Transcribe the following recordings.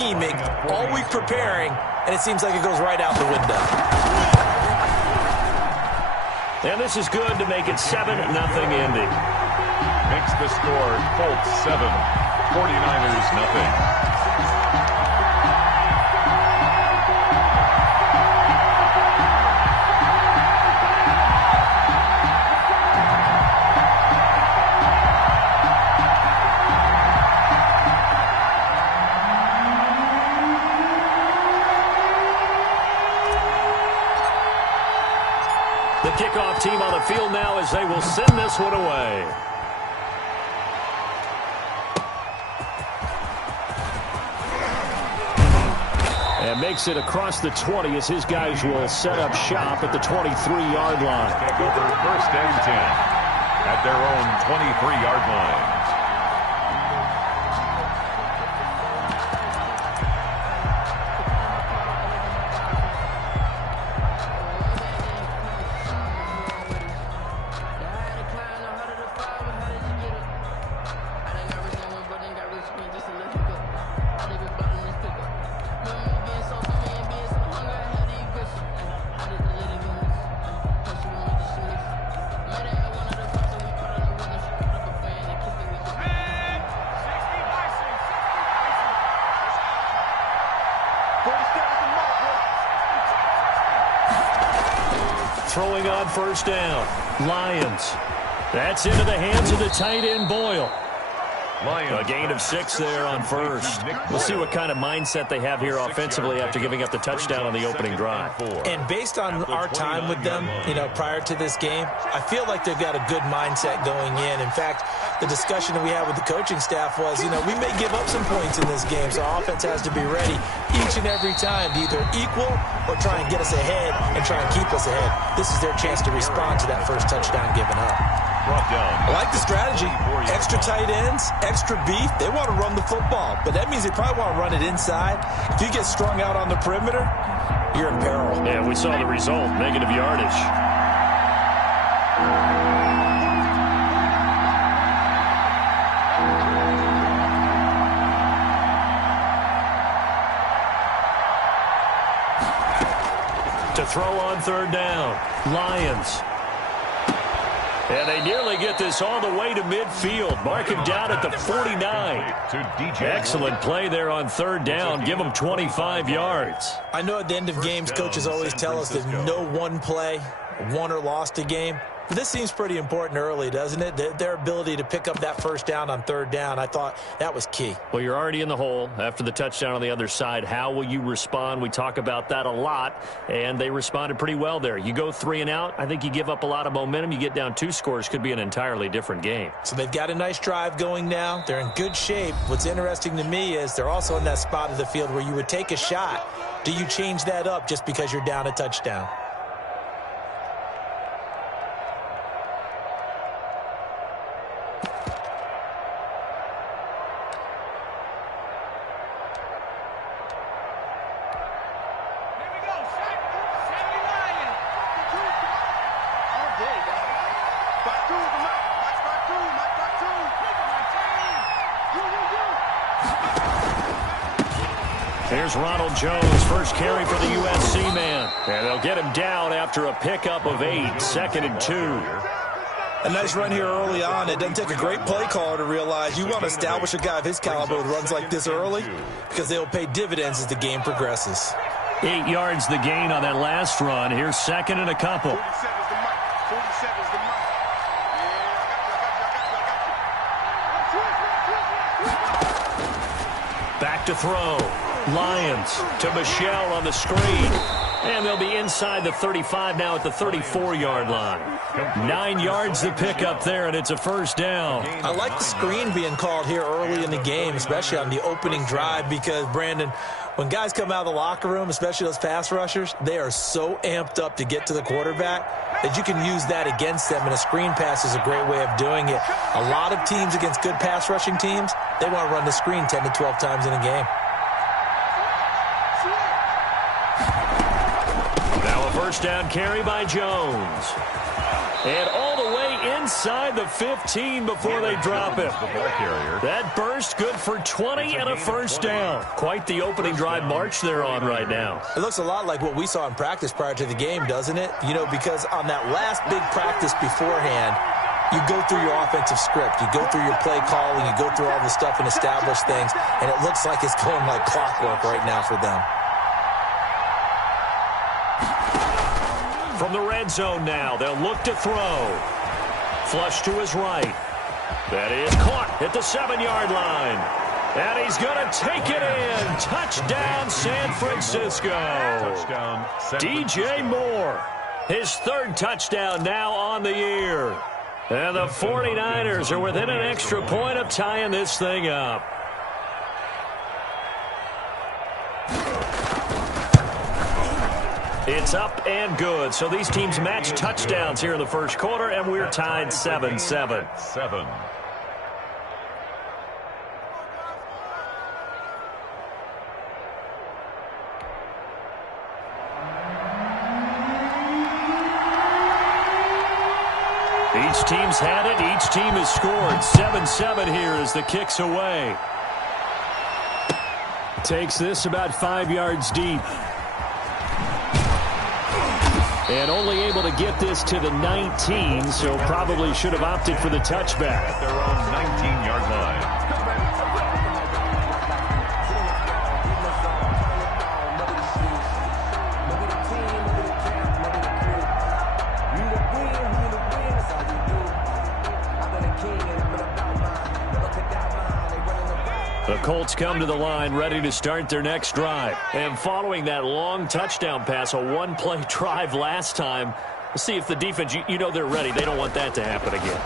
scheming, all week preparing, and it seems like it goes right out the window. And this is good to make it 7-0 Indy. Makes the score Colts 7, 49ers nothing. The kickoff team on the field now as they will send this one away. And makes it across the 20 as his guys will set up shop at the 23-yard line. Take over 1st and 10 at their own 23-yard line. Throwing on 1st down. Lions. That's into the hands of the tight end, Boyle. A gain of 6 there on 1st. We'll see what kind of mindset they have here offensively after giving up the touchdown on the opening drive. And based on our time with them, prior to this game, I feel like they've got a good mindset going in. In fact, the discussion that we had with the coaching staff was, we may give up some points in this game, so our offense has to be ready each and every time to either equal or try and get us ahead and try and keep us ahead. This is their chance to respond to that first touchdown given up. I like the strategy. Extra tight ends, extra beef. They want to run the football, but that means they probably want to run it inside. If you get strung out on the perimeter, you're in peril. Yeah, we saw the result, negative yardage. To throw on 3rd down, Lions. And they nearly get this all the way to midfield. Mark him down at the 49. Excellent play there on 3rd down. Give them 25 yards. I know at the end of games, coaches always tell us that no one play won or lost a game. But this seems pretty important early, doesn't it? Their ability to pick up that 1st down on 3rd down, I thought that was key. Well, you're already in the hole after the touchdown on the other side. How will you respond? We talk about that a lot, and they responded pretty well there. You go 3 and out, I think you give up a lot of momentum. You get down 2 scores, could be an entirely different game. So they've got a nice drive going now. They're in good shape. What's interesting to me is they're also in that spot of the field where you would take a shot. Do you change that up just because you're down a touchdown? Here's Ronald Jones, first carry for the USC man. And they'll get him down after a pickup of 8, 2nd and 2. A nice run here early on. It doesn't take a great play caller to realize you want to establish a guy of his caliber with runs like this early because they will pay dividends as the game progresses. 8 yards the gain on that last run. Here's 2nd and a couple. Back to throw. Lions to Michelle on the screen. And they'll be inside the 35 now at the 34-yard line. 9 yards to pick up there, and it's a 1st down. I like the screen being called here early in the game, especially on the opening drive, because, Brandon, when guys come out of the locker room, especially those pass rushers, they are so amped up to get to the quarterback that you can use that against them, and a screen pass is a great way of doing it. A lot of teams against good pass rushing teams, they want to run the screen 10 to 12 times in a game. Now a 1st down carry by Jones. And all the way inside the 15 before they drop him. That burst good for 20 and a first down. Quite the opening drive march they're on right now. It looks a lot like what we saw in practice prior to the game, doesn't it? You know, because on that last big practice beforehand, you go through your offensive script. You go through your play calling. You go through all the stuff and establish things. And it looks like it's going like clockwork right now for them. From the red zone now, they'll look to throw. Flush to his right. That is caught at the 7-yard line. And he's going to take it in. Touchdown, San Francisco. Touchdown, DJ Moore. His third touchdown now on the year. And the 49ers are within an extra point of tying this thing up. It's up and good. So these teams match touchdowns here in the first quarter, and we're tied 7-7. Each team's had it. Each team has scored. 7-7 here as the kick's away. Takes this about 5 yards deep. And only able to get this to the 19, so probably should have opted for the touchback. At their own 19-yard line. The Colts come to the line ready to start their next drive. And following that long touchdown pass, a one-play drive last time, let's see if the defense, you know they're ready. They don't want that to happen again.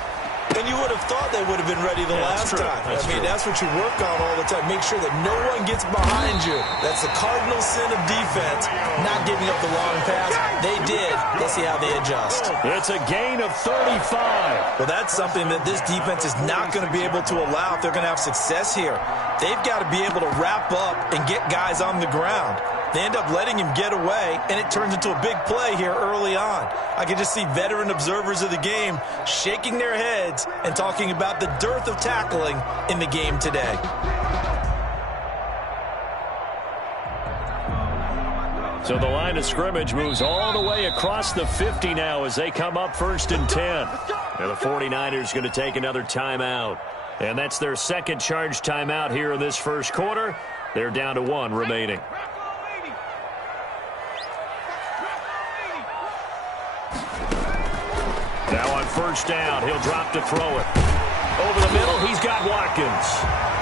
And you would have thought they would have been ready the last time. That's what you work on all the time. Make sure that no one gets behind you. That's the cardinal sin of defense, not giving up the long pass. They did. Let's see how they adjust. It's a gain of 35. Well, that's something that this defense is not going to be able to allow if they're going to have success here. They've got to be able to wrap up and get guys on the ground. They end up letting him get away, and it turns into a big play here early on. I can just see veteran observers of the game shaking their heads and talking about the dearth of tackling in the game today. So the line of scrimmage moves all the way across the 50 now as they come up 1st and 10. And the 49ers going to take another timeout. And that's their second charge timeout here in this first quarter. They're down to 1 remaining. Now on 1st down, he'll drop to throw it. Over the middle, he's got Watkins.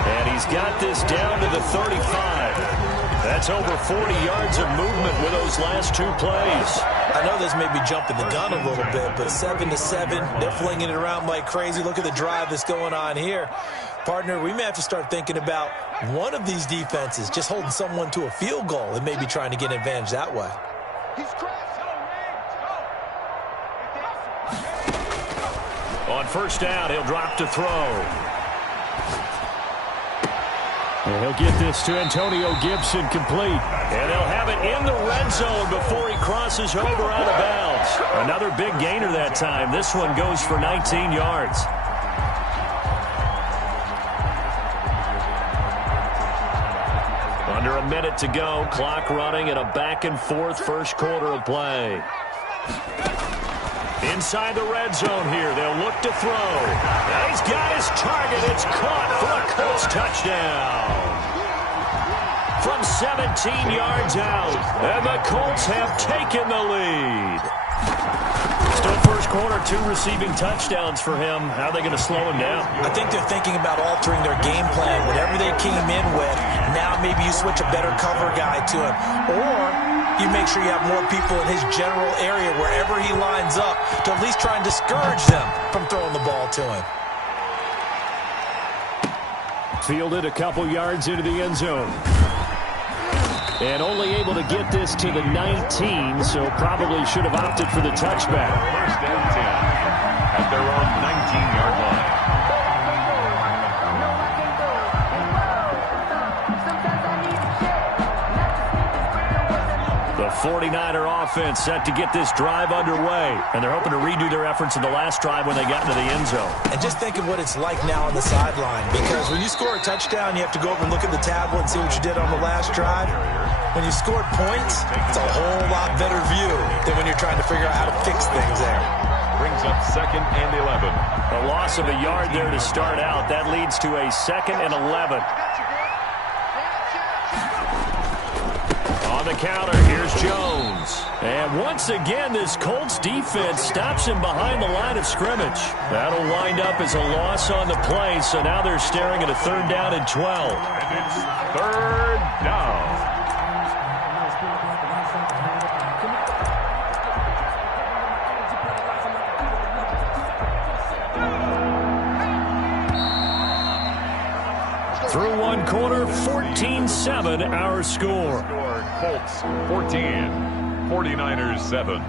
And he's got this down to the 35. That's over 40 yards of movement with those last 2 plays. I know this may be jumping the gun a little bit, but 7-7, they're flinging it around like crazy. Look at the drive that's going on here. Partner, we may have to start thinking about one of these defenses just holding someone to a field goal and maybe trying to get an advantage that way. On 1st down, he'll drop to throw. And he'll get this to Antonio Gibson complete. And they'll have it in the red zone before he crosses over out of bounds. Another big gainer that time. This one goes for 19 yards. Under a minute to go. Clock running in a back-and-forth first quarter of play. Inside the red zone here, they'll look to throw. And he's got his target. It's caught for a Colts touchdown. From 17 yards out, and the Colts have taken the lead. Still first quarter, 2 receiving touchdowns for him. How are they going to slow him down? I think they're thinking about altering their game plan. Whatever they came in with, now maybe you switch a better cover guy to him. Or you make sure you have more people in his general area wherever he lines up to at least try and discourage them from throwing the ball to him. Fielded a couple yards into the end zone. And only able to get this to the 19, so probably should have opted for the touchback. 1st and 10 at their own 19-yard line. The The 49er offense set to get this drive underway. And they're hoping to redo their efforts in the last drive when they got into the end zone. And just think of what it's like now on the sideline. Because when you score a touchdown, you have to go over and look at the tablet and see what you did on the last drive. When you scored points, it's a whole lot better view than when you're trying to figure out how to fix things there. Brings up 2nd and 11. A loss of a yard there to start out. That leads to a 2nd and 11. On the counter, here's Jones. And once again, this Colts defense stops him behind the line of scrimmage. That'll wind up as a loss on the play, so now they're staring at a 3rd down and 12. And it's 3rd down. Through one quarter, 14-7 our score. Colts 14, 49ers 7.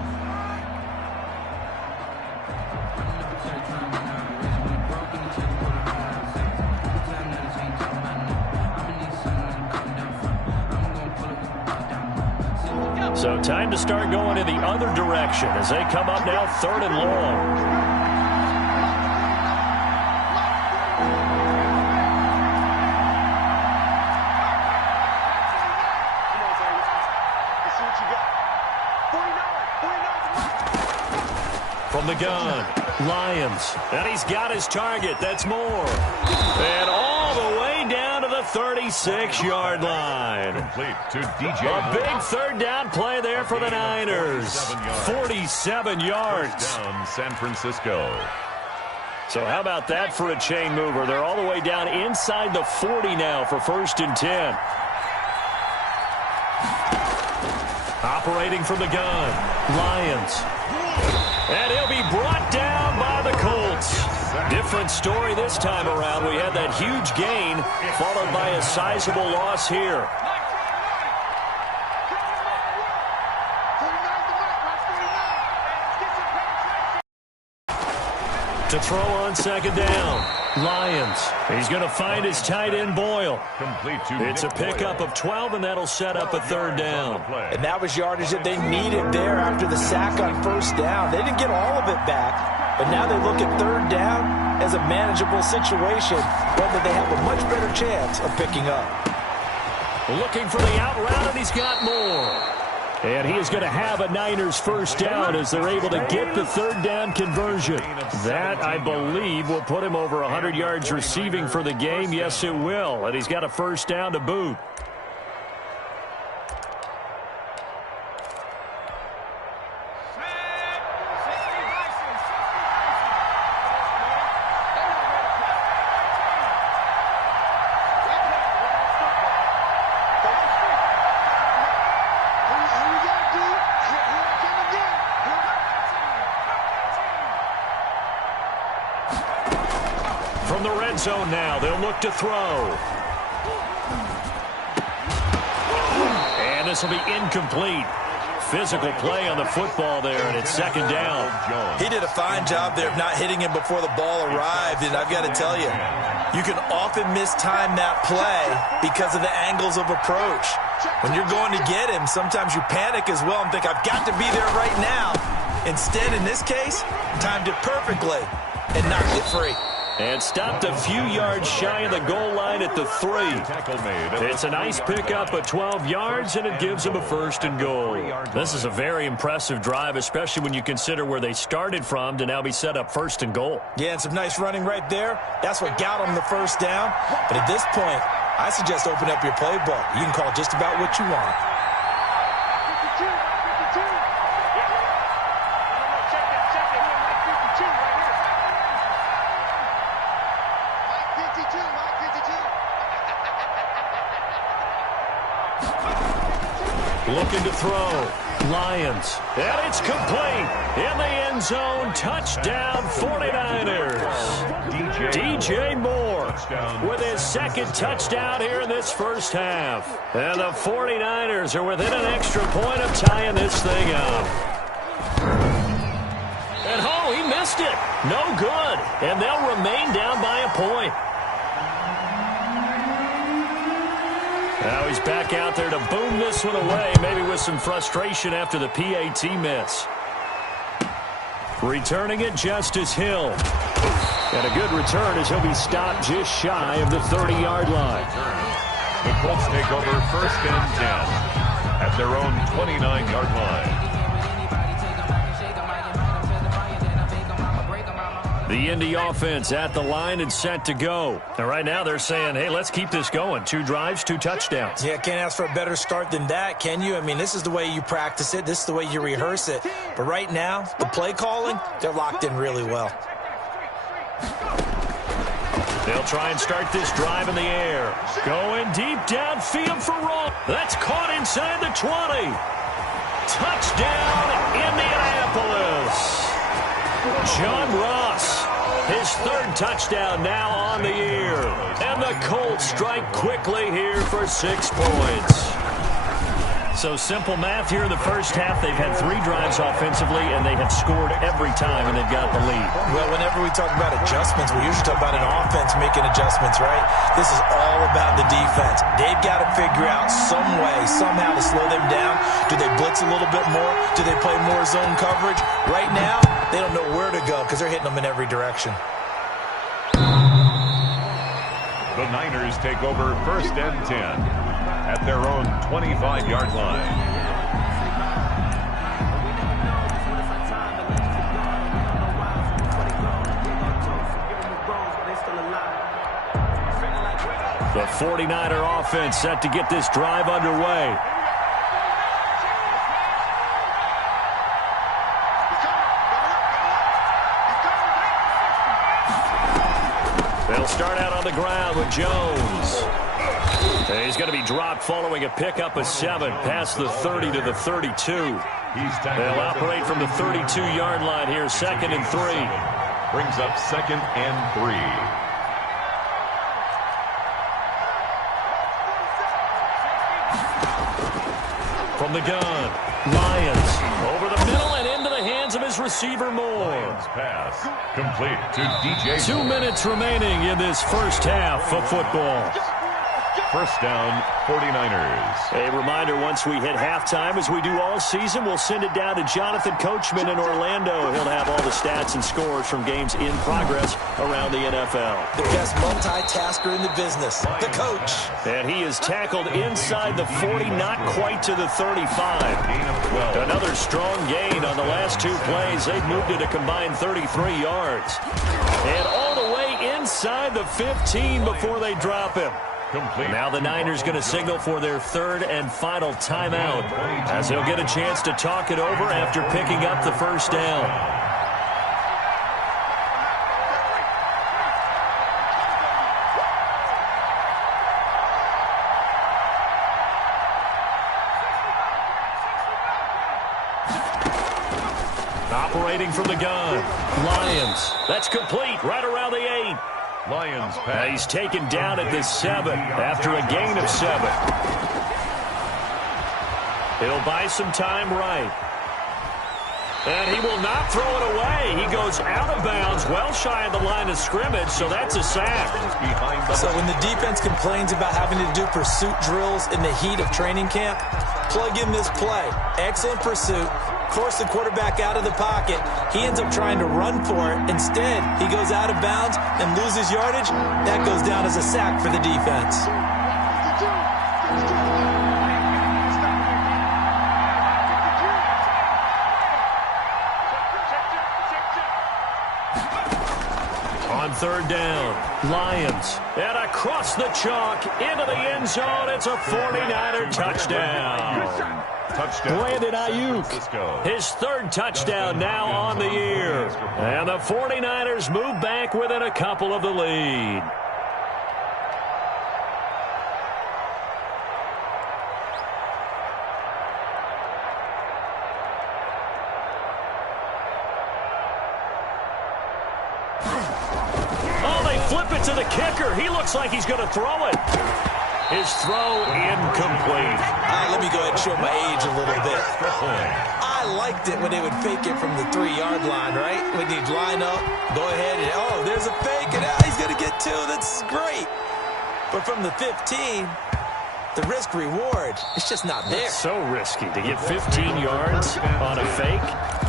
So time to start going in the other direction as they come up now 3rd and long. From the gun, Lions. And he's got his target. That's Moore. And all the way down to the 36-yard line. Complete to DJ. A big 3rd down play there for the Niners. 47 yards. Down San Francisco. So how about that for a chain mover? They're all the way down inside the 40 now for 1st and 10. Operating from the gun, Lions. And he'll be brought down by the Colts. Different story this time around. We had that huge gain followed by a sizable loss here. To throw on 2nd down, Lions. He's going to find his tight end Boyle. It's a pickup of 12, and that'll set up a 3rd down. And that was yardage that they needed there after the sack on 1st down. They didn't get all of it back, but now they look at 3rd down as a manageable situation, whether they have a much better chance of picking up. Looking for the out route, and he's got more. And he is going to have a Niners 1st down as they're able to get the 3rd down conversion. That, I believe, will put him over 100 yards receiving for the game. Yes, it will. And he's got a 1st down to boot. From the red zone now, they'll look to throw. And this will be incomplete. Physical play on the football there, and it's 2nd down. He did a fine job there of not hitting him before the ball arrived, and I've got to tell you, you can often mistime that play because of the angles of approach. When you're going to get him, sometimes you panic as well and think, I've got to be there right now. Instead, in this case, timed it perfectly and knocked it free. And stopped a few yards shy of the goal line at the 3. It's a nice pickup of 12 yards, and it gives them a 1st and goal. This is a very impressive drive, especially when you consider where they started from to now be set up 1st and goal. Yeah, and some nice running right there. That's what got them the 1st down. But at this point, I suggest open up your playbook. You can call just about what you want. Looking to throw. Lions. And it's complete. In the end zone. Touchdown 49ers. DJ Moore with his 2nd touchdown here in this 1st half. And the 49ers are within an extra point of tying this thing up. And he missed it. No good. And they'll remain down by a point. Now he's back out there to boom this one away, maybe with some frustration after the PAT miss. Returning it, Justice Hill. And a good return as he'll be stopped just shy of the 30-yard line. The Colts take over 1st and 10 at their own 29-yard line. The Indy offense at the line and set to go. And right now they're saying, hey, let's keep this going. 2 drives, 2 touchdowns. Yeah, can't ask for a better start than that, can you? I mean, this is the way you practice it. This is the way you rehearse it. But right now, the play calling, they're locked in really well. They'll try and start this drive in the air. Going deep downfield for Roll. That's caught inside the 20. Touchdown, Indianapolis. John Ross, his 3rd touchdown now on the year. And the Colts strike quickly here for 6 points. So simple math here in the first half. They've had 3 drives offensively, and they have scored every time, and they've got the lead. Well, whenever we talk about adjustments, we usually talk about an offense making adjustments, right? This is all about the defense. They've got to figure out some way, somehow to slow them down. Do they blitz a little bit more? Do they play more zone coverage? Right now, they don't know where to go because they're hitting them in every direction. The Niners take over 1st and 10 at their own 25-yard line. The 49er offense set to get this drive underway. They'll start out on the ground with Jones. He's going to be dropped following a pickup of 7 past the 30 to the 32. They'll operate from the 32-yard line here, 2nd and 3. Brings up 2nd and 3. From the gun, Lions over the middle and into the hands of his receiver Moore. Lions pass complete to DJ. 2 minutes remaining in this first half of football. 1st down, 49ers. A reminder, once we hit halftime, as we do all season, we'll send it down to Jonathan Coachman in Orlando. He'll have all the stats and scores from games in progress around the NFL. The best multitasker in the business, the coach. And he is tackled inside the 40, not quite to the 35. Another strong gain on the last 2 plays. They've moved it a combined 33 yards. And all the way inside the 15 before they drop him. Now the Niners going to signal for their 3rd and final timeout, as they'll get a chance to talk it over after picking up the first down. Operating from the gun, Lions. That's complete right around the 8. Lions pass. He's taken down at the 7 after a gain of 7. He'll buy some time right. And he will not throw it away. He goes out of bounds, well shy of the line of scrimmage, so that's a sack. So when the defense complains about having to do pursuit drills in the heat of training camp, plug in this play. Excellent pursuit. Force the quarterback out of the pocket. He ends up trying to run for it. Instead, he goes out of bounds and loses yardage. That goes down as a sack for the defense. On 3rd down, Lions. And across the chalk into the end zone. It's a 49er touchdown. Brandon Ayuk, his 3rd touchdown now on the year. And the 49ers move back within a couple of the lead. Oh, they flip it to the kicker. He looks like he's going to throw it. His throw incomplete. Let me go ahead and show my age a little bit. I liked it when they would fake it from the 3-yard line, right? When they'd line up, go ahead and, oh, there's a fake, and he's going to get 2. That's great. But from the 15, the risk-reward is just not there. It's so risky to get 15 yards on a fake.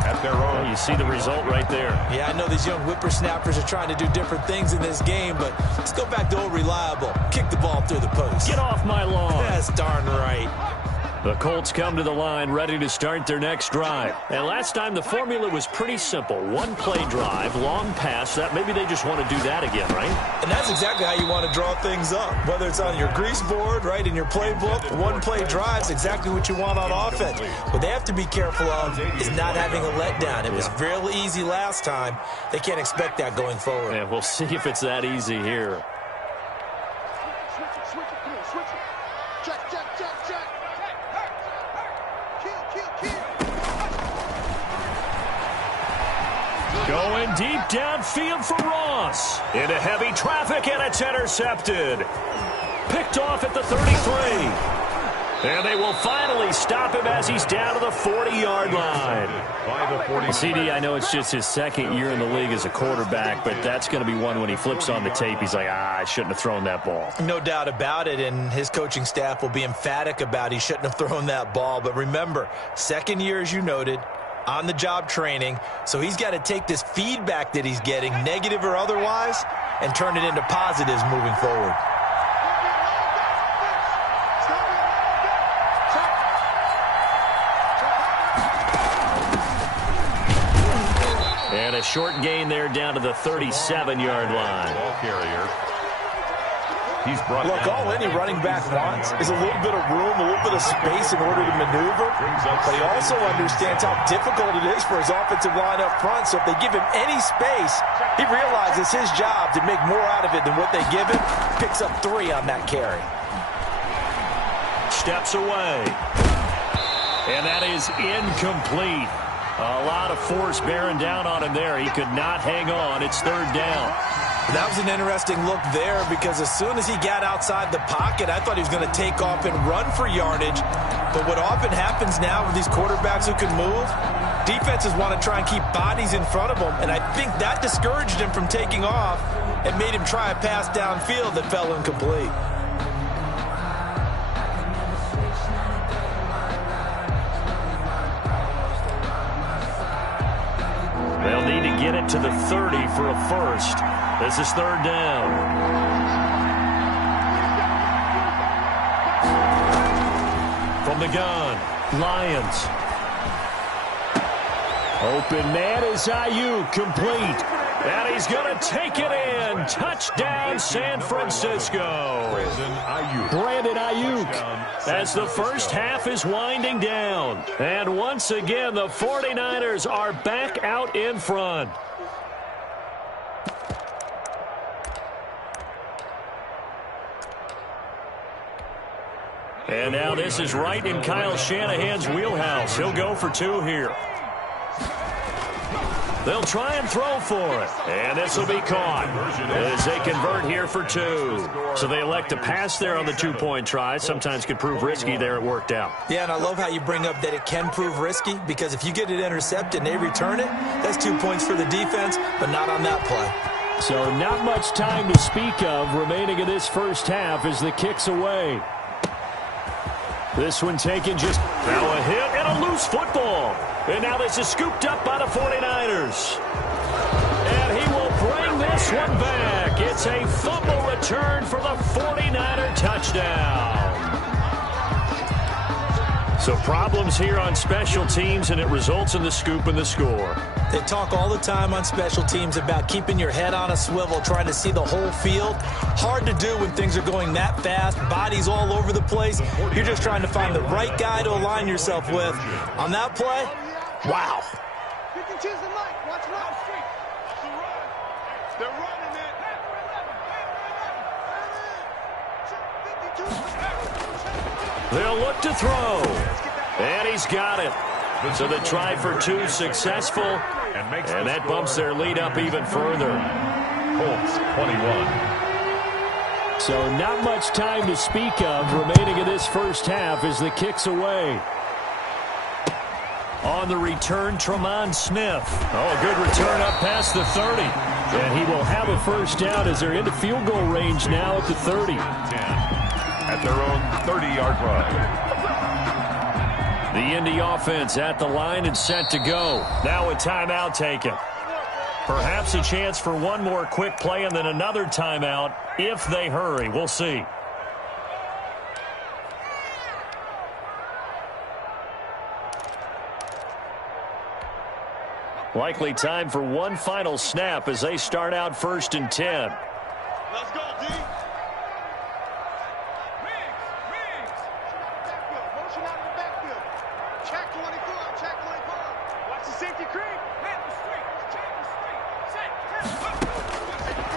At their own. Well, you see the result right there. Yeah, I know these young whippersnappers are trying to do different things in this game, but let's go back to old reliable. Kick the ball through the post. Get off my lawn. That's darn right. The Colts come to the line ready to start their next drive. And last time the formula was pretty simple. One play drive, long pass. That maybe they just want to do that again, right? And that's exactly how you want to draw things up. Whether it's on your grease board, right, in your playbook, one play drive is exactly what you want on offense. What they have to be careful of is not having a letdown. It was real easy last time. They can't expect that going forward. And we'll see if it's that easy here. Going deep downfield for Ross. Into heavy traffic, and it's intercepted. Picked off at the 33. And they will finally stop him as he's down to the 40-yard line. CD, I know it's just his second year in the league as a quarterback, but that's going to be one when he flips on the tape. He's like, I shouldn't have thrown that ball. No doubt about it, and his coaching staff will be emphatic about he shouldn't have thrown that ball. But remember, second year, as you noted, on-the-job training, so he's got to take this feedback that he's getting, negative or otherwise, and turn it into positives moving forward. And a short gain there down to the 37-yard line. Ball carrier. He's brought Look, all any running back wants is a little bit of room, a little bit of space in order to maneuver. But he also understands how difficult it is for his offensive line up front. So if they give him any space, he realizes his job to make more out of it than what they give him. Picks up 3 on that carry. Steps away. And that is incomplete. A lot of force bearing down on him there. He could not hang on. It's third down. That was an interesting look there because as soon as he got outside the pocket, I thought he was going to take off and run for yardage. But what often happens now with these quarterbacks who can move, defenses want to try and keep bodies in front of them. And I think that discouraged him from taking off and made him try a pass downfield that fell incomplete. They'll need to get it to the 30 for a first. This is third down. From the gun, Lions. Open man is Ayuk, complete. And he's going to take it in. Touchdown, San Francisco. Brandon Ayuk, as the first half is winding down. And once again, the 49ers are back out in front. And now this is right in Kyle Shanahan's wheelhouse. He'll go for 2 here. They'll try and throw for it. And this will be caught as they convert here for 2. So they elect to pass there on the 2-point try. Sometimes could prove risky. There it worked out. Yeah, and I love how you bring up that it can prove risky because if you get it intercepted and they return it, that's 2 points for the defense, but not on that play. So not much time to speak of remaining in this first half as the kick's away. This one taken just now a hit and a loose football. And now this is scooped up by the 49ers. And he will bring this one back. It's a fumble return for the 49er touchdown. So problems here on special teams, and it results in the scoop and the score. They talk all the time on special teams about keeping your head on a swivel, trying to see the whole field. Hard to do when things are going that fast, bodies all over the place. You're just trying to find the right guy to align yourself with. On that play, wow. You can choose the light. Watch right. They're running it. They'll look to throw. And he's got it. So the try for 2 successful. And that bumps their lead up even further. Colts 21. So not much time to speak of remaining in this first half as the kick's away. On the return, Tremont Smith. Oh, a good return up past the 30. And he will have a first down as they're into field goal range now at the 30. at their own 30-yard line. The Indy offense at the line and set to go. Now a timeout taken. Perhaps a chance for one more quick play and then another timeout if they hurry. We'll see. Likely time for one final snap as they start out 1st and 10. Let's go, D. Motion out of the backfield. Check 24, check 24. Watch the safety creep. Hit the street. Check the street. Set.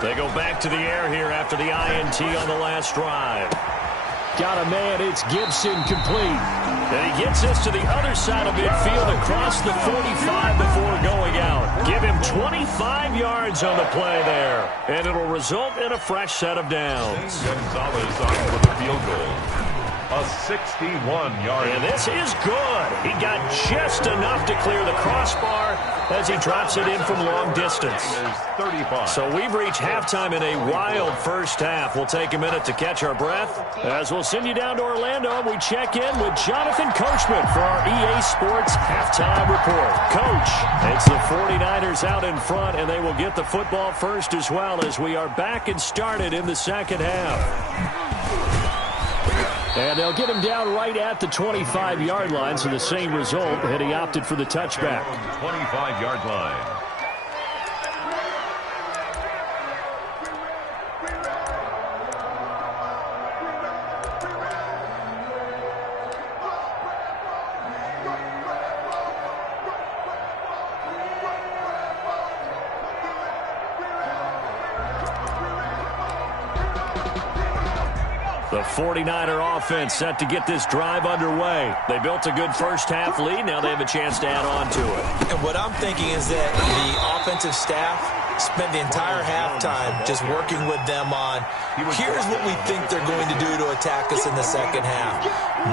They go back to the air here after the INT on the last drive. Got a man, it's Gibson, complete. And he gets us to the other side of midfield across the 45 before going out. Give him 25 yards on the play there. And it'll result in a fresh set of downs. Gonzalez on with the field goal. A 61-yard. And this is good. He got just enough to clear the crossbar as he drops it in from long distance. 35. So we've reached halftime in a wild first half. We'll take a minute to catch our breath as we'll send you down to Orlando and we check in with Jonathan Coachman for our EA Sports Halftime Report. Coach, it's the 49ers out in front, and they will get the football first as well as we are back and started in the second half. And they'll get him down right at the 25-yard line, so the same result, and he opted for the touchback. 25-yard line. The 49er offense set to get this drive underway. They built a good first-half lead. Now they have a chance to add on to it. And what I'm thinking is that the offensive staff spent the entire halftime just working with them on, here's what we think they're going to do to attack us in the second half.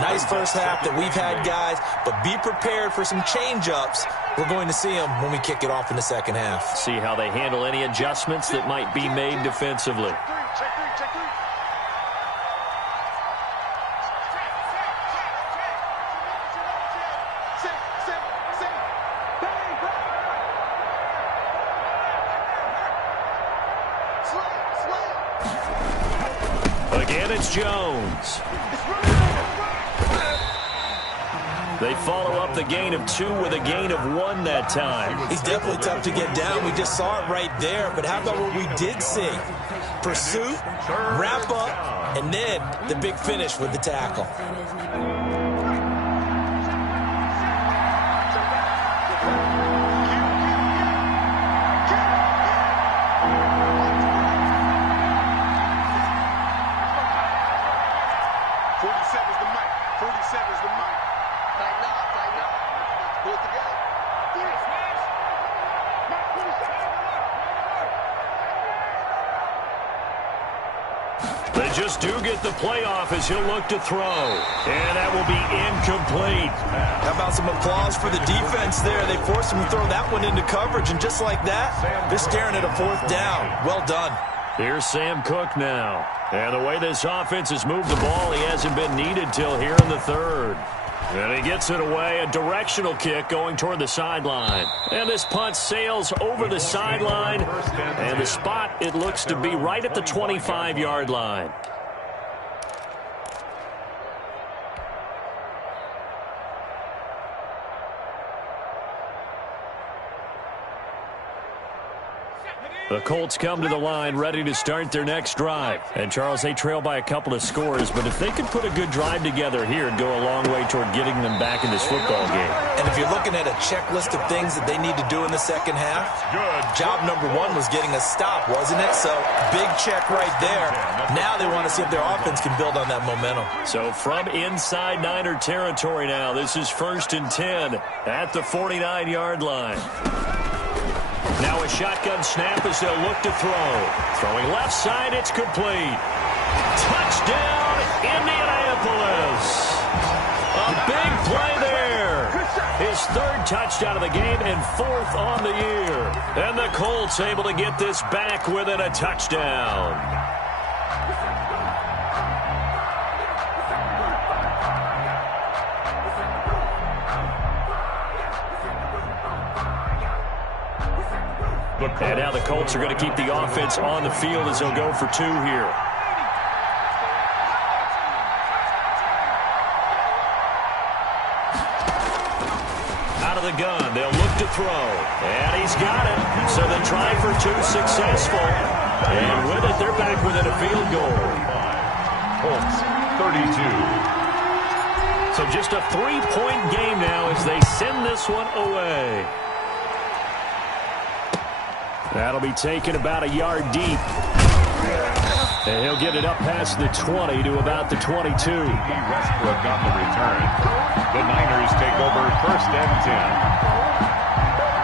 Nice first half that we've had, guys, but be prepared for some change-ups. We're going to see them when we kick it off in the second half. See how they handle any adjustments that might be made defensively. Check 3. Again, it's Jones. They follow up the gain of 2 with a gain of 1 that time. He's definitely tough to get down. We just saw it right there. But how about what we did see? Pursuit, wrap up, and then the big finish with the tackle. They just do get the playoff as he'll look to throw. And that will be incomplete. How about some applause for the defense there? They forced him to throw that one into coverage, and just like that, they're staring at a 4th down. Well done. Here's Sam Cook now. And the way this offense has moved the ball, he hasn't been needed till here in the 3rd. And he gets it away, a directional kick going toward the sideline. And this punt sails over the sideline. And the spot, it looks to be right at the 25-yard line. The Colts come to the line ready to start their next drive. And, Charles, they trail by a couple of scores, but if they could put a good drive together here, it'd go a long way toward getting them back in this football game. And if you're looking at a checklist of things that they need to do in the second half, job number 1 was getting a stop, wasn't it? So, big check right there. Now they want to see if their offense can build on that momentum. So, from inside Niner territory now, this is 1st and 10 at the 49-yard line. Now a shotgun snap as they'll look to throw. Throwing left side, it's complete. Touchdown, Indianapolis. A big play there. His 3rd touchdown of the game and 4th on the year. And the Colts able to get this back within a touchdown. And now the Colts are going to keep the offense on the field as they'll go for 2 here. Out of the gun, they'll look to throw. And he's got it. So they try for 2 successful. And with it, they're back within a field goal. Colts 32. So just a 3-point game now as they send this one away. That'll be taken about a yard deep. And he'll get it up past the 20 to about the 22. Westbrook on the return. The Niners take over 1st and 10.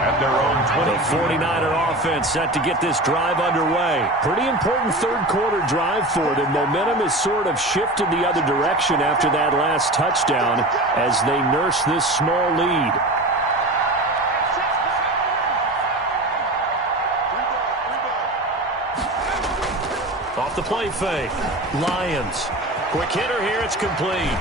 At their own 20. The 49er offense set to get this drive underway. Pretty important third-quarter drive for them. Momentum has sort of shifted the other direction after that last touchdown as they nurse this small lead. Off the play fake. Lions. Quick hitter here. It's complete.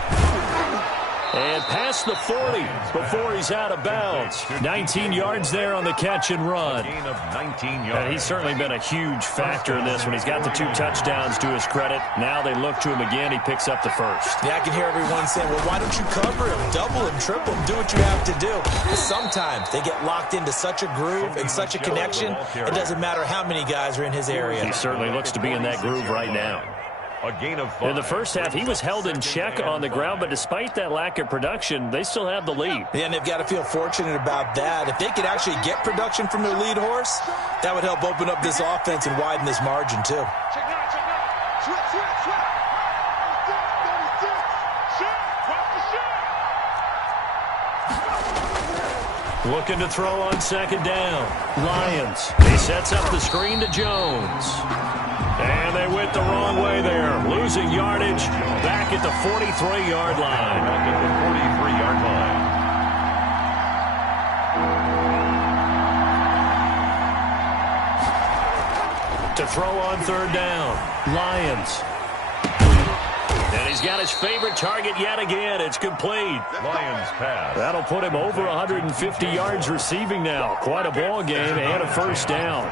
And past the 40 before he's out of bounds. 19 yards there on the catch and run. Gain of 19 yards. And he's certainly been a huge factor in this one. He's got the 2 touchdowns to his credit. Now they look to him again. He picks up the first. Yeah, I can hear everyone saying, well, why don't you cover him, double him, triple him, do what you have to do. But sometimes they get locked into such a groove and such a connection, it doesn't matter how many guys are in his area. He certainly looks to be in that groove right now. A gain of 5. In the first half, he was held in check on the ground, but despite that lack of production, they still have the lead. Yeah, and they've got to feel fortunate about that. If they could actually get production from their lead horse, that would help open up this offense and widen this margin, too. Check it out, check it out. Switch. Looking to throw on 2nd down. Lions. He sets up the screen to Jones. And they went the wrong way there. Losing yardage back at the 43-yard line. Back at the 43-yard line. To throw on 3rd down. Lions. And he's got his favorite target yet again. It's complete. Lions pass. That'll put him over 150 yards receiving now. Quite a ball game and a 1st down.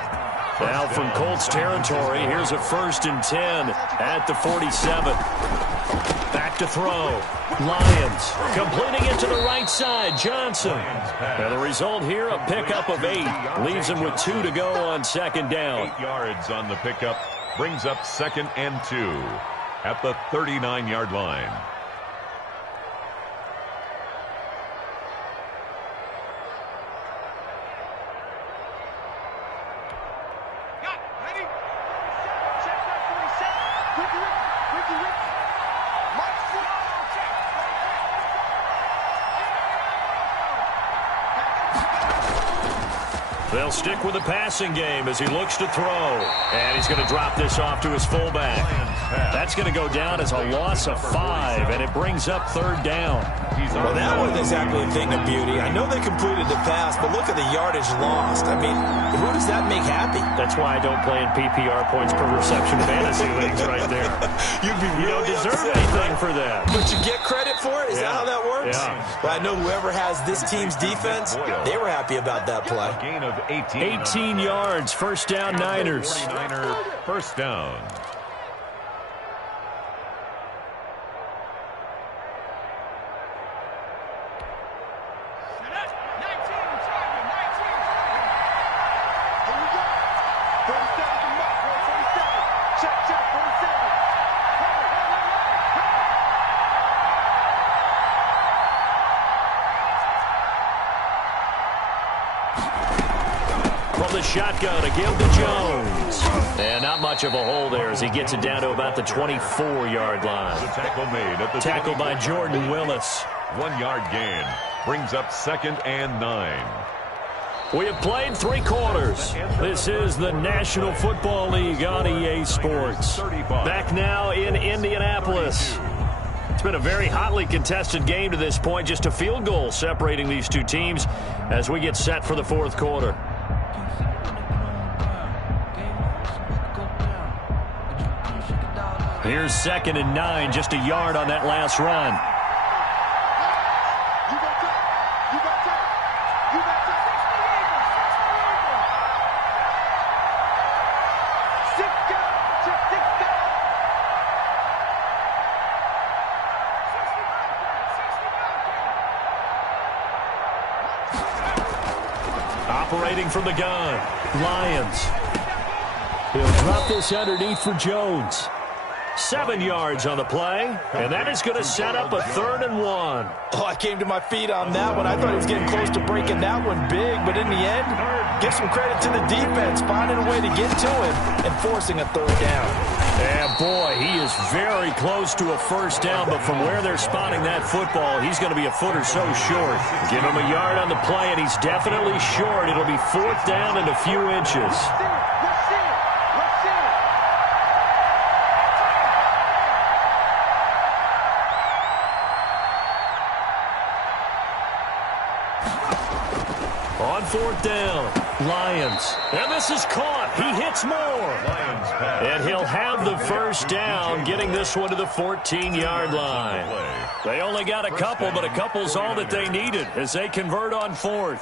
Now from Colts territory, here's a 1st and 10 at the 47. Back to throw. Lions completing it to the right side. Johnson. And the result here, a pickup of 8. Leaves him with 2 to go on 2nd down. 8 yards on the pickup. Brings up 2nd and 2 at the 39-yard line. They'll stick with the passing game as he looks to throw. And he's going to drop this off to his fullback. That's going to go down as a loss of 5, and it brings up 3rd down. Well, that wasn't exactly a thing of beauty. I know they completed the pass, but look at the yardage lost. I mean, who does that make happy? That's why I don't play in PPR points per reception fantasy leagues right there. You'd be You don't really deserve upset, anything right? for that. But you get credit for it? Is that how that works? Yeah. Well, I know whoever has this team's defense, they were happy about that play. A gain of 18. 18 yards, 1st down Niners. 49er 1st down. From the shotgun, a give to Jones. And not much of a hole there as he gets it down to about the 24-yard line. The tackle made at the Tackle by Jordan Willis. 1-yard gain. Brings up 2nd and 9. We have played 3 quarters. This is the National Football League on EA Sports. Back now in Indianapolis. It's been a very hotly contested game to this point. Just a field goal separating these 2 teams as we get set for the 4th quarter. Here's 2nd and 9, just a yard on that last run. operating from the gun. Lions. He'll drop this underneath for Jones. 7 yards on the play, and that is going to set up a 3rd and 1. Oh, I came to my feet on that one. I thought he was getting close to breaking that one big, but in the end, give some credit to the defense, finding a way to get to him and forcing a 3rd down. And boy, he is very close to a 1st down, but from where they're spotting that football, he's going to be a foot or so short. Give him a yard on the play, and he's definitely short. It'll be 4th down and a few inches. On 4th down, Lions. And this is caught. He hits more. And he'll have the 1st down, getting this one to the 14-yard line. They only got a couple, but a couple's all that they needed as they convert on 4th.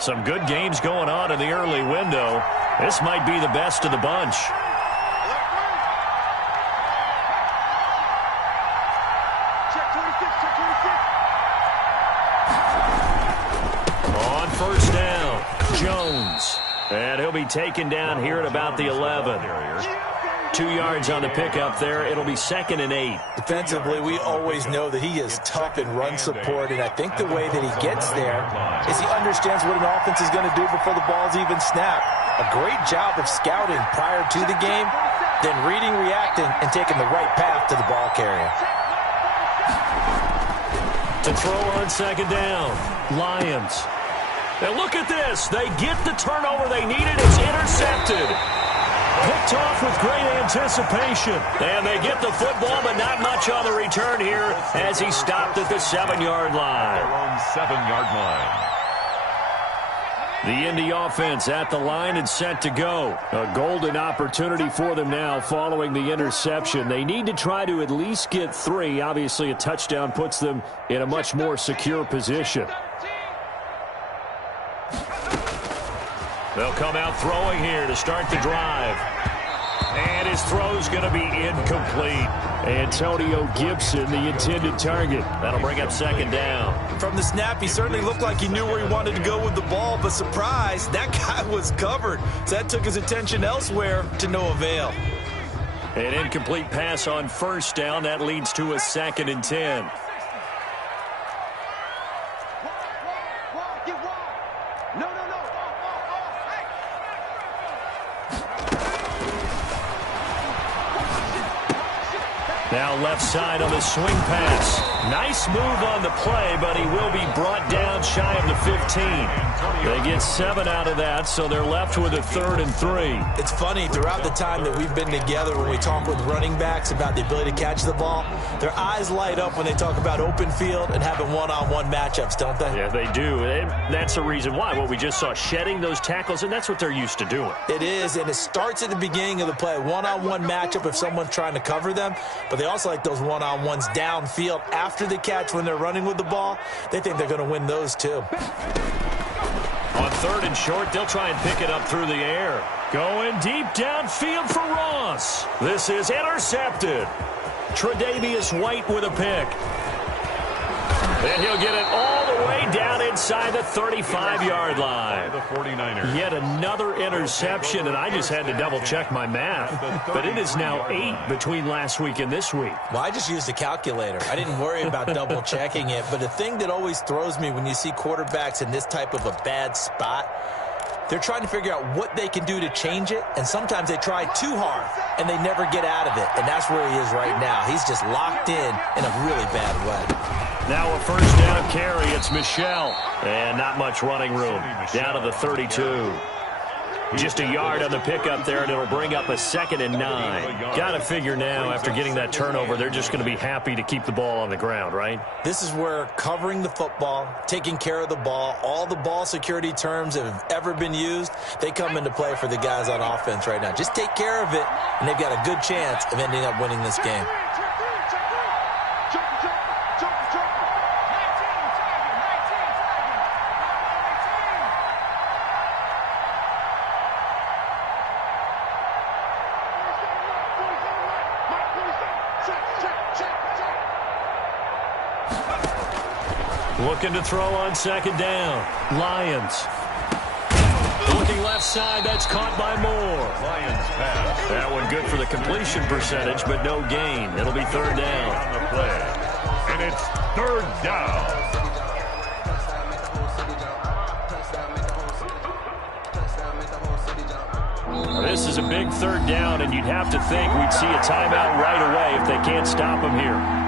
Some good games going on in the early window. This might be the best of the bunch. On 1st down, Jones. And he'll be taken down here at about the 11. 2 yards on the pickup there. It'll be 2nd and 8. Defensively, we always know that he is tough in run support, and I think the way that he gets there is he understands what an offense is going to do before the ball's even snapped. A great job of scouting prior to the game, then reading, reacting, and taking the right path to the ball carrier. To throw on 2nd down, Lions. Now look at this. They get the turnover they needed. It's intercepted. Picked off with great anticipation. And they get the football, but not much on the return here as he stopped at the 7-yard line. Their own 7-yard line. The Indy offense at the line and set to go. A golden opportunity for them now following the interception. They need to try to at least get 3. Obviously, a touchdown puts them in a much more secure position. They'll come out throwing here to start the drive. And his throw's going to be incomplete. Antonio Gibson, the intended target. That'll bring up 2nd down. From the snap, he certainly looked like he knew where he wanted to go with the ball, but surprise, that guy was covered. So that took his attention elsewhere to no avail. An incomplete pass on 1st down. That leads to a 2nd and 10. Now left side on the swing pass. Nice move on the play, but he will be brought down shy of the 15. They get 7 out of that, so they're left with a 3rd and 3. It's funny, throughout the time that we've been together, when we talk with running backs about the ability to catch the ball, their eyes light up when they talk about open field and having one-on-one matchups, don't they? Yeah, they do. And that's the reason why. What we just saw, shedding those tackles, and that's what they're used to doing. It is, and it starts at the beginning of the play. One-on-one matchup if someone's trying to cover them, but they also like those one-on-ones downfield after the catch when they're running with the ball. They think they're going to win those too. On 3rd and short, they'll try and pick it up through the air. Going deep downfield for Ross. This is intercepted. Tre'Davious White with a pick. And he'll get it all the way down inside the 35-yard line. The 49ers. Yet another interception, and I just had to double-check my math. But it is now 8 between last week and this week. Well, I just used a calculator. I didn't worry about double-checking it. But the thing that always throws me when you see quarterbacks in this type of a bad spot, they're trying to figure out what they can do to change it, and sometimes they try too hard, and they never get out of it. And that's where he is right now. He's just locked in a really bad way. Now a 1st down carry. It's Michel. And not much running room. Down to the 32. Just a yard on the pickup there, and it'll bring up a 2nd and 9. Got to figure now, after getting that turnover, they're just going to be happy to keep the ball on the ground, right? This is where covering the football, taking care of the ball, all the ball security terms that have ever been used, they come into play for the guys on offense right now. Just take care of it, and they've got a good chance of ending up winning this game. Looking to throw on second down. Lions. Looking left side. That's caught by Moore. Lions pass. That one good for the completion percentage, but no gain. It'll be third down. On the play. And it's third down. This is a big third down, and you'd have to think we'd see a timeout right away if they can't stop him here.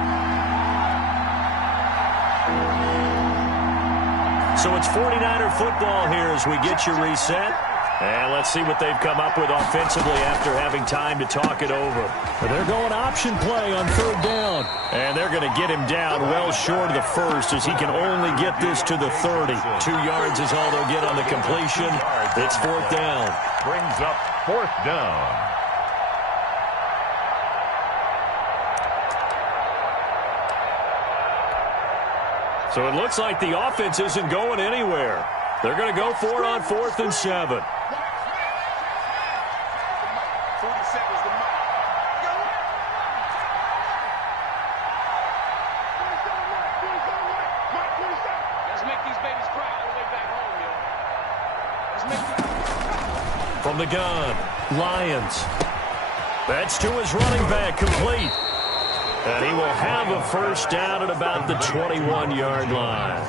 So it's 49er football here as we get you reset. And let's see what they've come up with offensively after having time to talk it over. They're going option play on third down. And they're going to get him down well short of the first as he can only get this to the 30. 2 yards is all they'll get on the completion. It's fourth down. Brings up fourth down. So it looks like the offense isn't going anywhere. They're going to go for it on 4th and 7. From the gun, Lions. That's to his running back, complete. And he will have a first down at about the 21-yard line.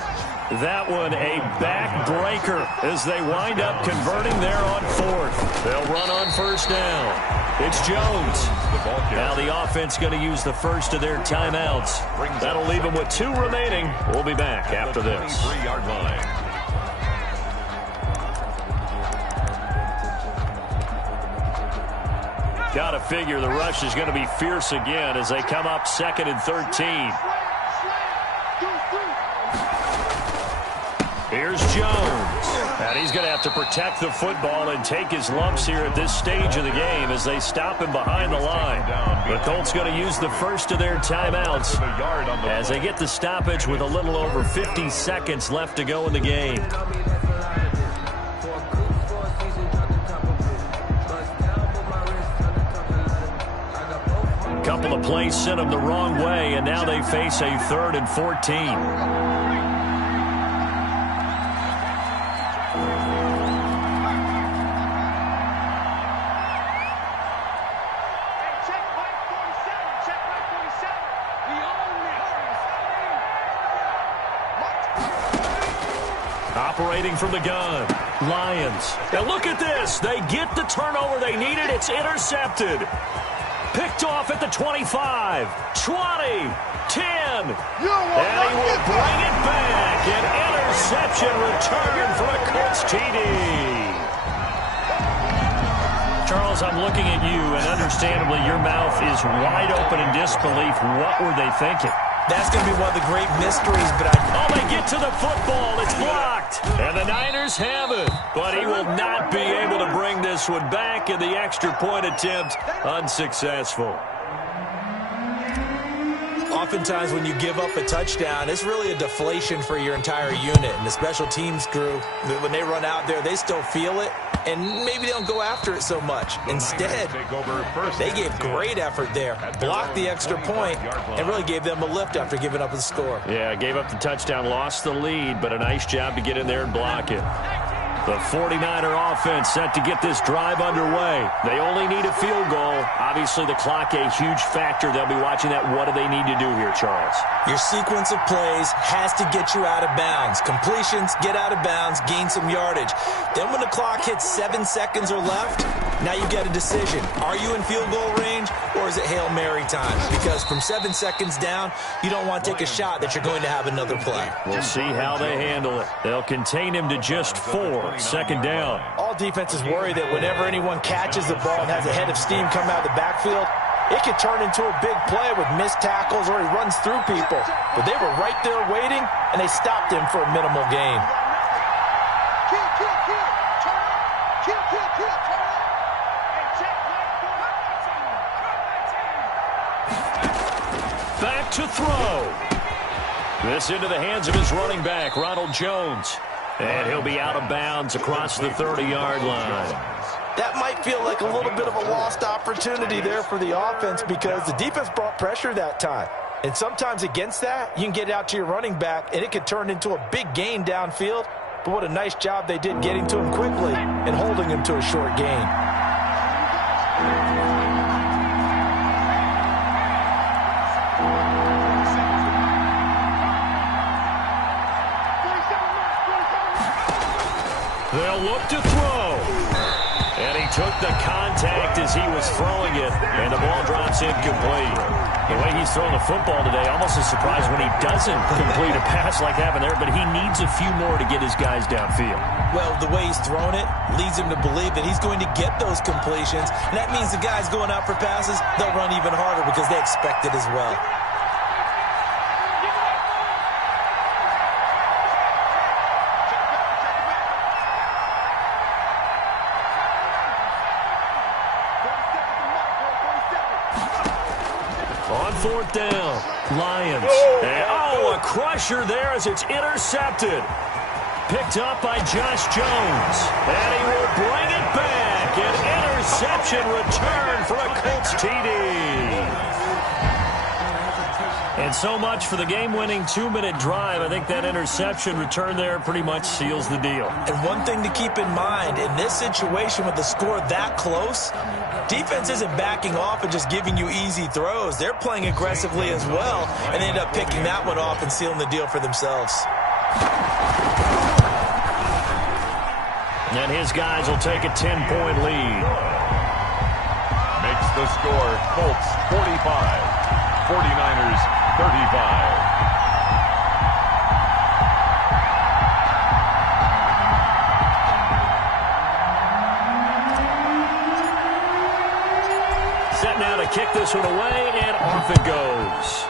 That one a backbreaker as they wind up converting there on 4th. They'll run on first down. It's Jones. Now the offense going to use the first of their timeouts. That'll leave them with 2 remaining. We'll be back after this. 23-yard line. Got to figure the rush is going to be fierce again as they come up 2nd and 13. Here's Jones. And he's going to have to protect the football and take his lumps here at this stage of the game as they stop him behind the line. The Colts going to use the first of their timeouts as they get the stoppage with a little over 50 seconds left to go in the game. Couple of plays sent them the wrong way, and now they face a 3rd and 14. Operating from the gun, Lions. Now look at this. They get the turnover they needed. It's intercepted. Picked off at the 25, 20, 10, and he will bring it back. An interception return for a Colts TD. Charles, I'm looking at you, and understandably your mouth is wide open in disbelief. What were they thinking? That's going to be one of the great mysteries, but they get to the football. It's blocked. And the Niners have it. But he will not be able to bring this one back, and the extra point attempt unsuccessful. Oftentimes when you give up a touchdown, it's really a deflation for your entire unit. And the special teams crew, when they run out there, they still feel it. And maybe they don't go after it so much. Instead, they gave great effort there. Blocked the extra point and really gave them a lift after giving up the score. Yeah, gave up the touchdown, lost the lead, but a nice job to get in there and block it. The 49er offense set to get this drive underway. They only need a field goal. Obviously, the clock a huge factor. They'll be watching that. What do they need to do here, Charles? Your sequence of plays has to get you out of bounds. Completions, get out of bounds, gain some yardage. Then when the clock hits 7 seconds or left, now you get a decision. Are you in field goal range, or is it Hail Mary time? Because from 7 seconds down, you don't want to take a shot that you're going to have another play. We'll see how they handle it. They'll contain him to just 4. Second down. All defenses worry that whenever anyone catches the ball and has a head of steam come out of the backfield, it could turn into a big play with missed tackles or he runs through people. But they were right there waiting, and they stopped him for a minimal gain. Back to throw. This into the hands of his running back, Ronald Jones. And he'll be out of bounds across the 30-yard line. That might feel like a little bit of a lost opportunity there for the offense because the defense brought pressure that time. And sometimes against that, you can get out to your running back, and it could turn into a big gain downfield. But what a nice job they did getting to him quickly and holding him to a short gain. They'll look to throw. And he took the contact as he was throwing it, and the ball drops incomplete. The way he's throwing the football today, almost a surprise when he doesn't complete a pass like happened there, but he needs a few more to get his guys downfield. Well, the way he's thrown it leads him to believe that he's going to get those completions, and that means the guys going out for passes, they'll run even harder because they expect it as well. On fourth down, Lions. A crusher there as it's intercepted. Picked up by Josh Jones. And he will bring it back. An interception return for a Colts TD. And so much for the game-winning 2-minute drive. I think that interception return there pretty much seals the deal. And one thing to keep in mind, in this situation with the score that close, defense isn't backing off and just giving you easy throws. They're playing aggressively as well, and they end up picking that one off and sealing the deal for themselves. And his guys will take a 10-point lead. Makes the score Colts 45, 49ers 35. Set now to kick this one away, and off it goes.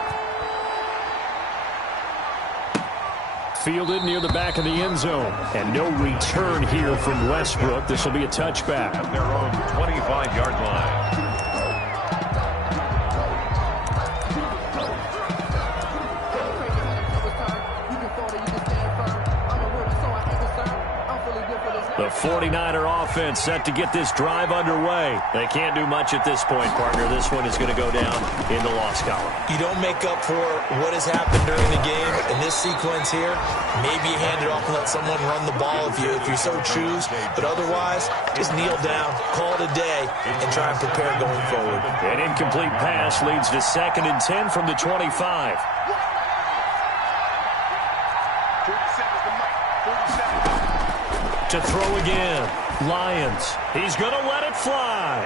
Fielded near the back of the end zone. And no return here from Westbrook. This will be a touchback. At their own 25-yard line. The 49er offense set to get this drive underway. They can't do much at this point, partner. This one is going to go down in the loss column. You don't make up for what has happened during the game. In this sequence here, maybe you hand it off and let someone run the ball if you so choose. But otherwise, just kneel down, call it a day, and try and prepare going forward. An incomplete pass leads to 2nd and 10 from the 25. To throw again, Lions. He's going to let it fly.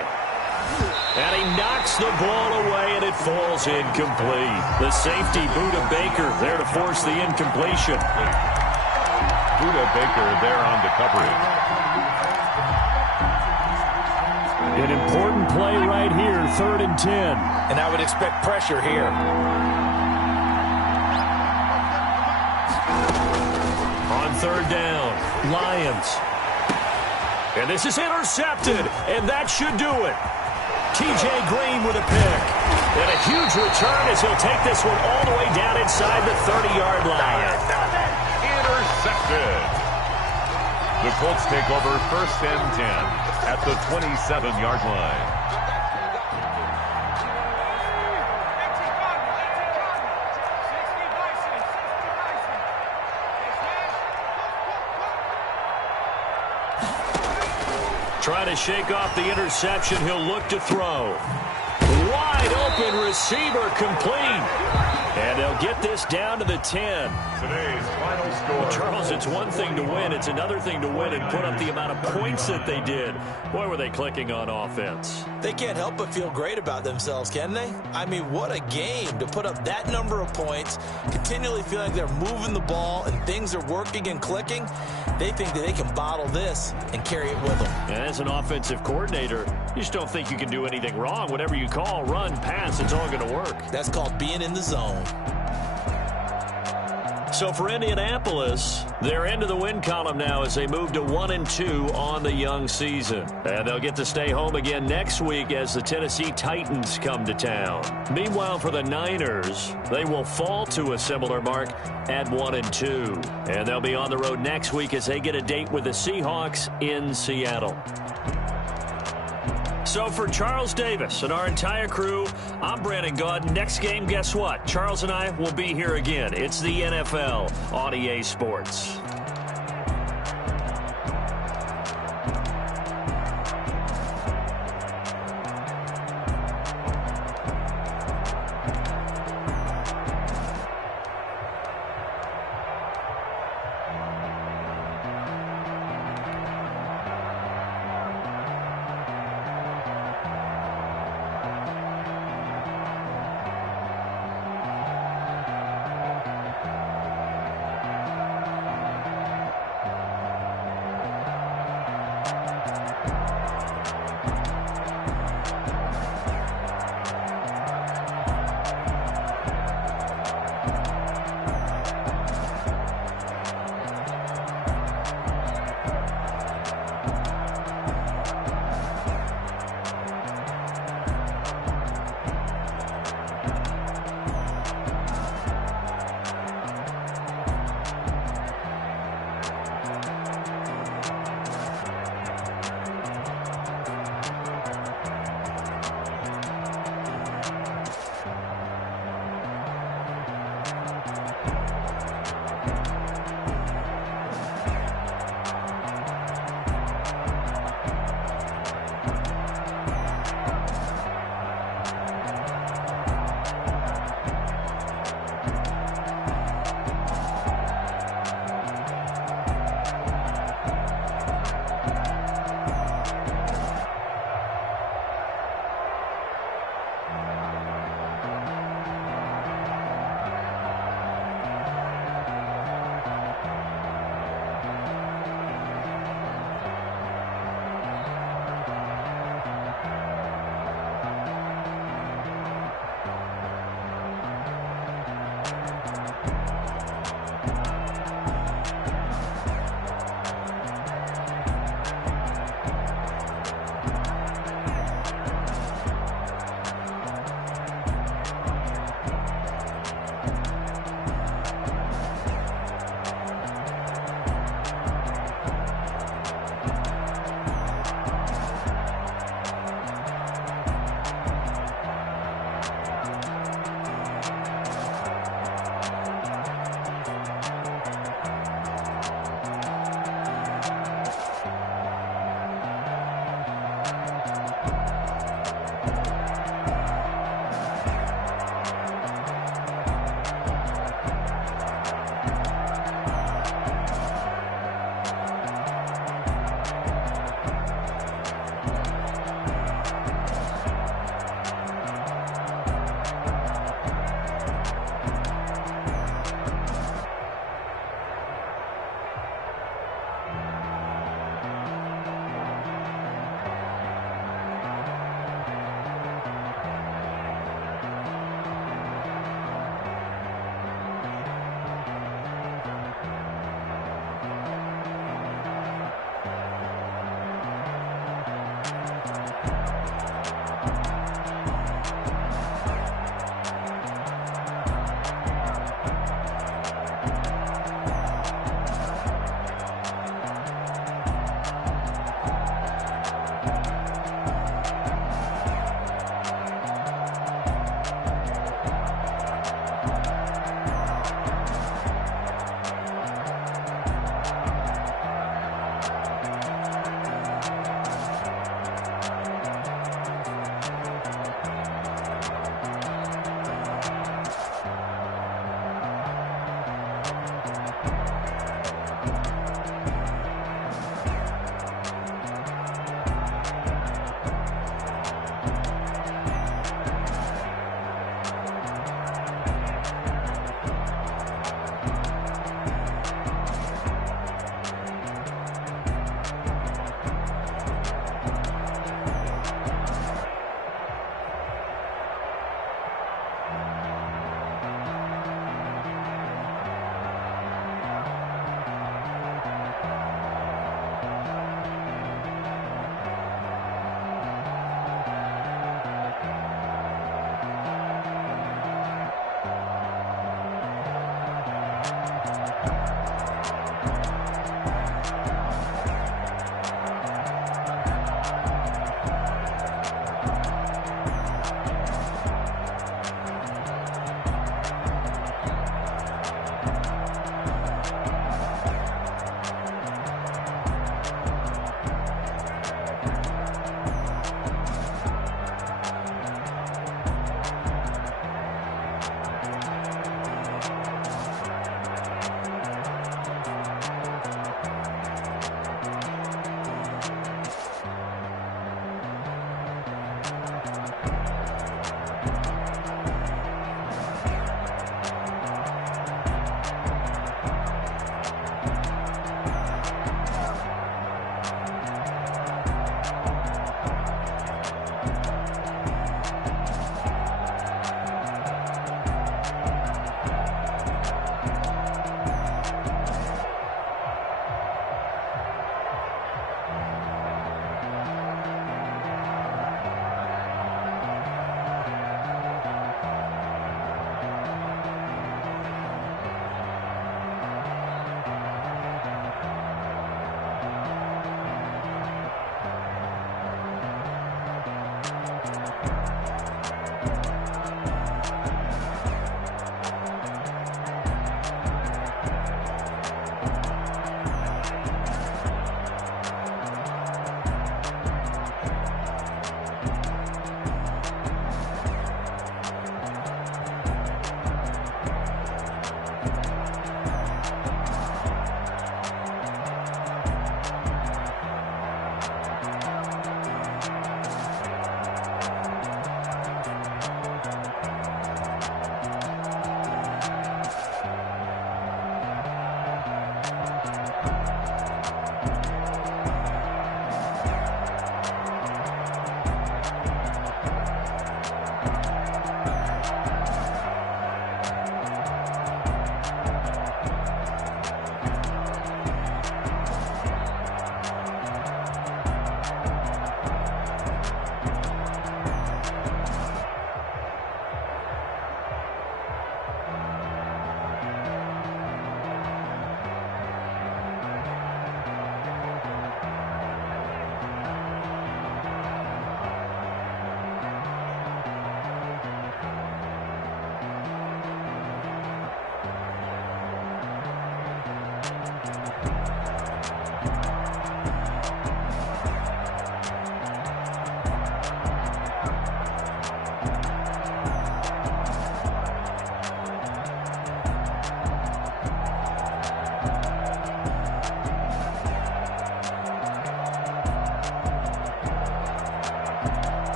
And he knocks the ball away, and it falls incomplete. The safety, Budda Baker, there to force the incompletion. Budda Baker there on the coverage. An important play right here, 3rd and 10. And I would expect pressure here. On 3rd down, Lions. And this is intercepted, and that should do it. T.J. Green with a pick. And a huge return as he'll take this one all the way down inside the 30-yard line. Intercepted. The Colts take over 1st and 10 at the 27-yard line. Trying to shake off the interception. He'll look to throw. Wide open receiver complete. And they'll get this down to the 10. Today's final score. Well, Charles, it's one thing to win. It's another thing to win and put up the amount of points that they did. Boy, were they clicking on offense. They can't help but feel great about themselves, can they? I mean, what a game to put up that number of points, continually feel like they're moving the ball and things are working and clicking. They think that they can bottle this and carry it with them. And as an offensive coordinator, you just don't think you can do anything wrong. Whatever you call, run, pass, it's all going to work. That's called being in the zone. So for Indianapolis, they're into the win column now as they move to 1-2 on the young season. And they'll get to stay home again next week as the Tennessee Titans come to town. Meanwhile, for the Niners, they will fall to a similar mark at 1-2. And they'll be on the road next week as they get a date with the Seahawks in Seattle. So for Charles Davis and our entire crew, I'm Brandon Gaudin. Next game, guess what? Charles and I will be here again. It's the NFL on EA Sports.